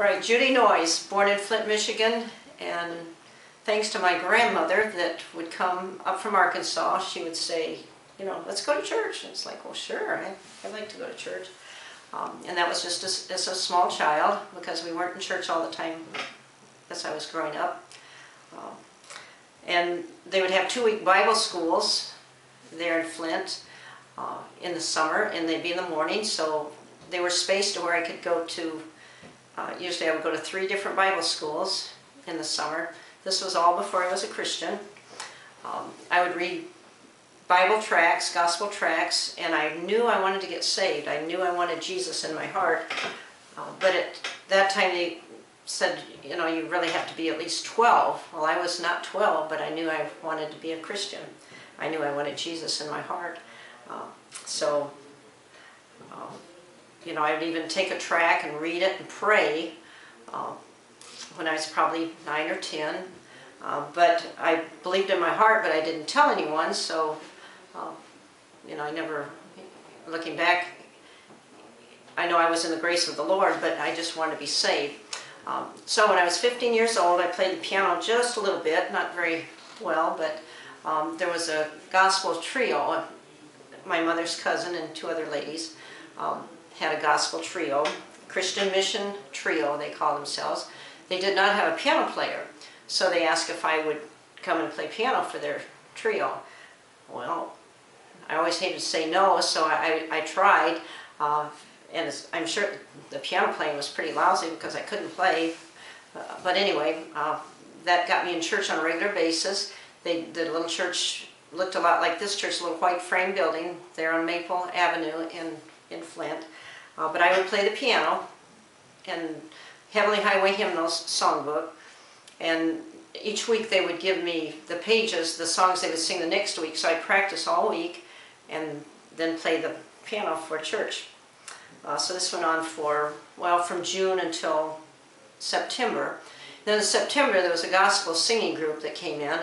All right, Judy Noyes, born in Flint, Michigan, and thanks to my grandmother that would come up from Arkansas, she would say, you know, let's go to church. And it's like, well, sure, I'd like to go to church. And that was just as a small child, because we weren't in church all the time as I was growing up. And they would have 2-week Bible schools there in Flint in the summer, and they'd be in the morning, so they were spaced to where I could go to, usually I would go to 3 different Bible schools in the summer. This was all before I was a Christian. I would read Bible tracts, gospel tracts, and I knew I wanted to get saved. I knew I wanted Jesus in my heart. But at that time they said, you know, you really have to be at least 12. Well, I was not 12, but I knew I wanted to be a Christian. I knew I wanted Jesus in my heart. You know, I would even take a tract and read it and pray when I was probably 9 or 10. But I believed in my heart, but I didn't tell anyone, so, you know, I never, looking back, I know I was in the grace of the Lord, but I just wanted to be saved. So when I was 15 years old, I played the piano just a little bit, not very well, but there was a gospel trio. My mother's cousin and 2 other ladies had a gospel trio, Christian Mission Trio they call themselves. They did not have a piano player, so they asked if I would come and play piano for their trio. Well, I always hated to say no, so I tried, and I'm sure the piano playing was pretty lousy because I couldn't play, but anyway, that got me in church on a regular basis. The little church looked a lot like this church, a little white frame building there on Maple Avenue in Flint. But I would play the piano and Heavenly Highway Hymnals songbook, and each week they would give me the pages, the songs they would sing the next week, so I'd practice all week and then play the piano for church. So this went on for, well, from June until September. Then in September there was a gospel singing group that came in,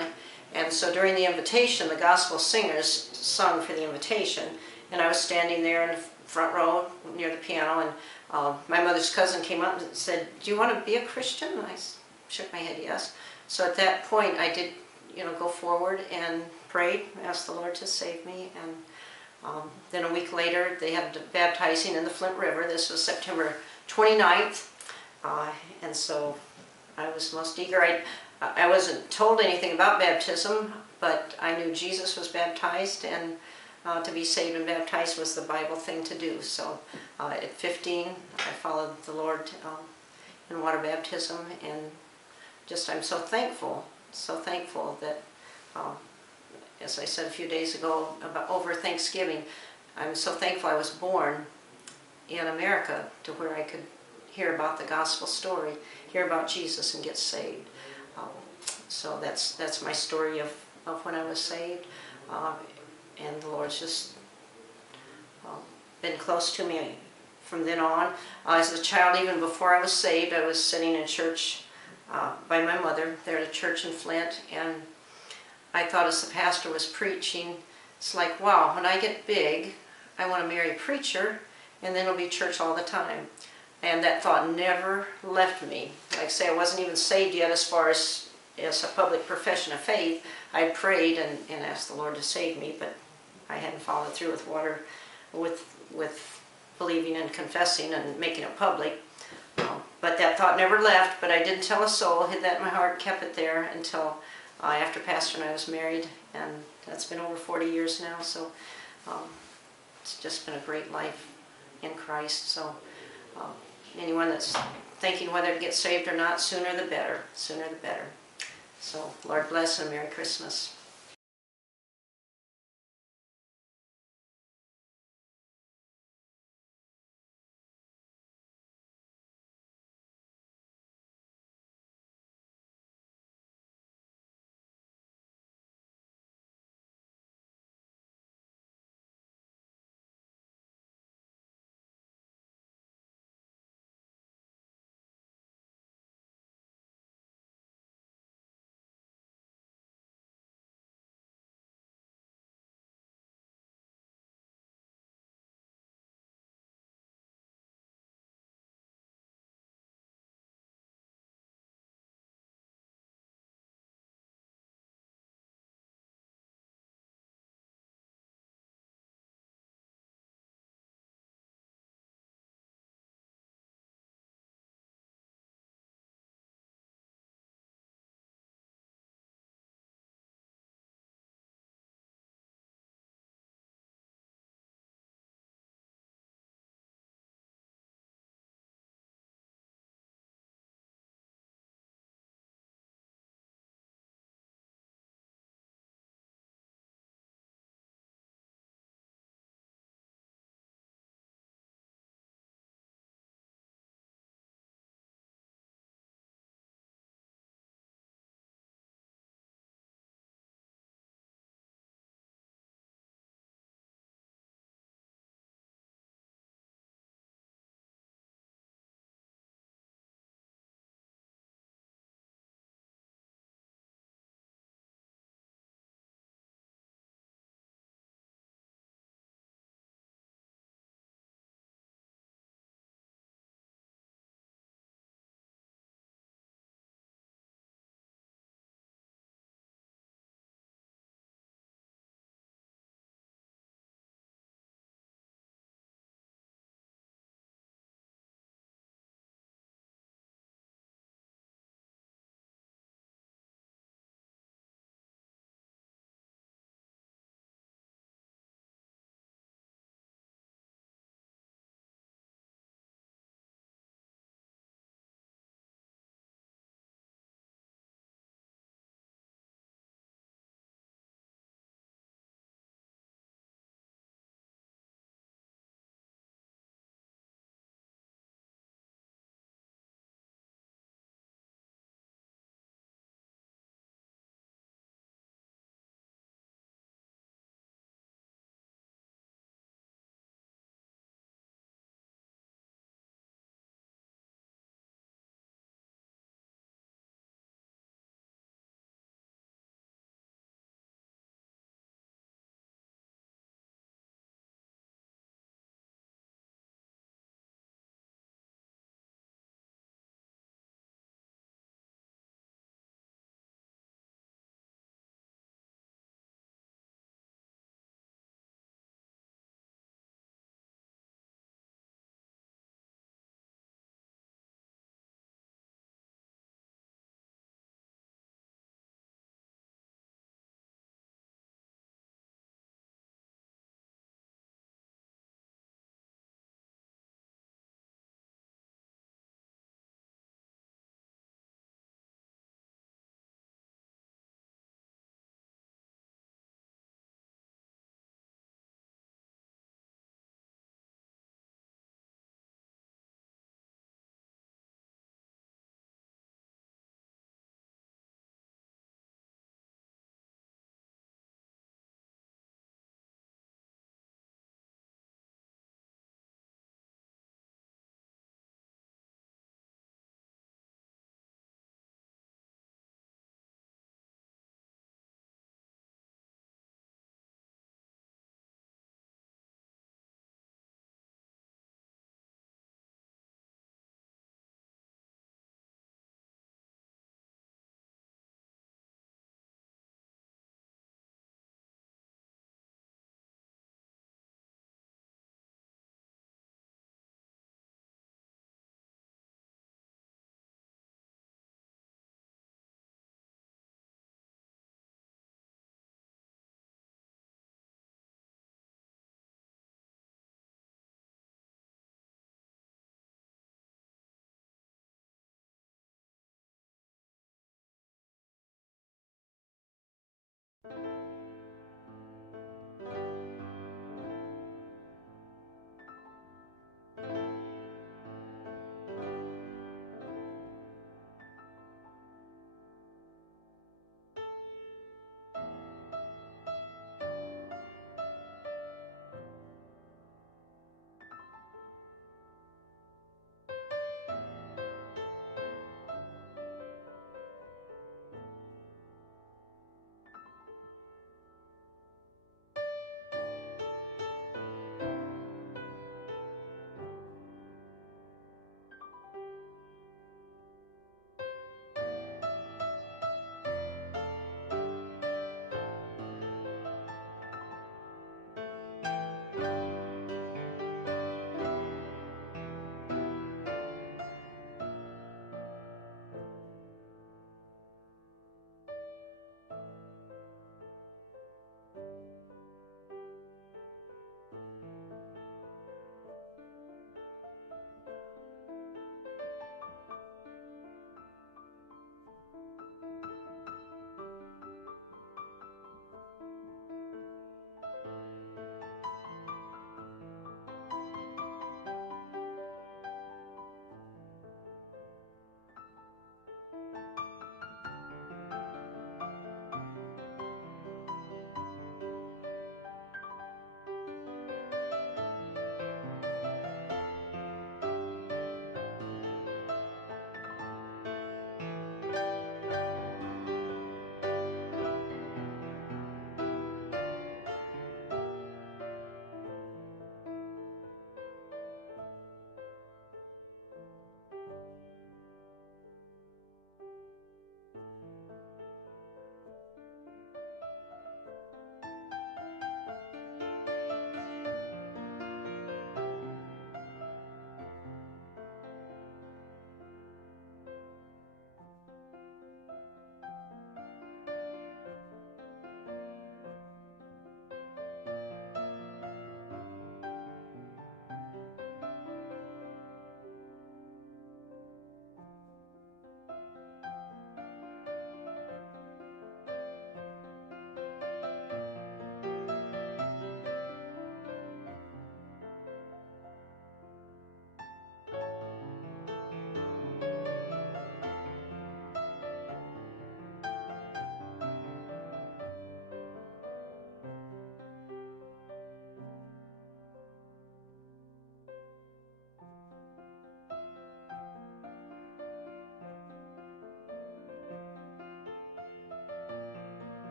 and so during the invitation the gospel singers sung for the invitation, and I was standing there in the front row near the piano, and my mother's cousin came up and said, "Do you want to be a Christian?" And I shook my head yes. So at that point I did, you know, go forward and prayed, asked the Lord to save me, and then a week later they had baptizing in the Flint River. This was September 29th, and so I was most eager. I wasn't told anything about baptism, but I knew Jesus was baptized, and to be saved and baptized was the Bible thing to do. So at 15, I followed the Lord in water baptism, and just I'm so thankful that, as I said a few days ago over Thanksgiving, I'm so thankful I was born in America to where I could hear about the gospel story, hear about Jesus and get saved. So that's my story of when I was saved. And the Lord's just been close to me from then on. As a child, even before I was saved, I was sitting in church by my mother there at a church in Flint, and I thought as the pastor was preaching, it's like, wow, when I get big, I want to marry a preacher, and then it'll be church all the time. And that thought never left me. Like I say, I wasn't even saved yet as far as a public profession of faith. I prayed and asked the Lord to save me, but I hadn't followed through with believing and confessing and making it public. But that thought never left, but I didn't tell a soul, hid that in my heart, kept it there until after Pastor and I was married, and that's been over 40 years now, so it's just been a great life in Christ. So anyone that's thinking whether to get saved or not, sooner the better, sooner the better. So Lord bless and Merry Christmas.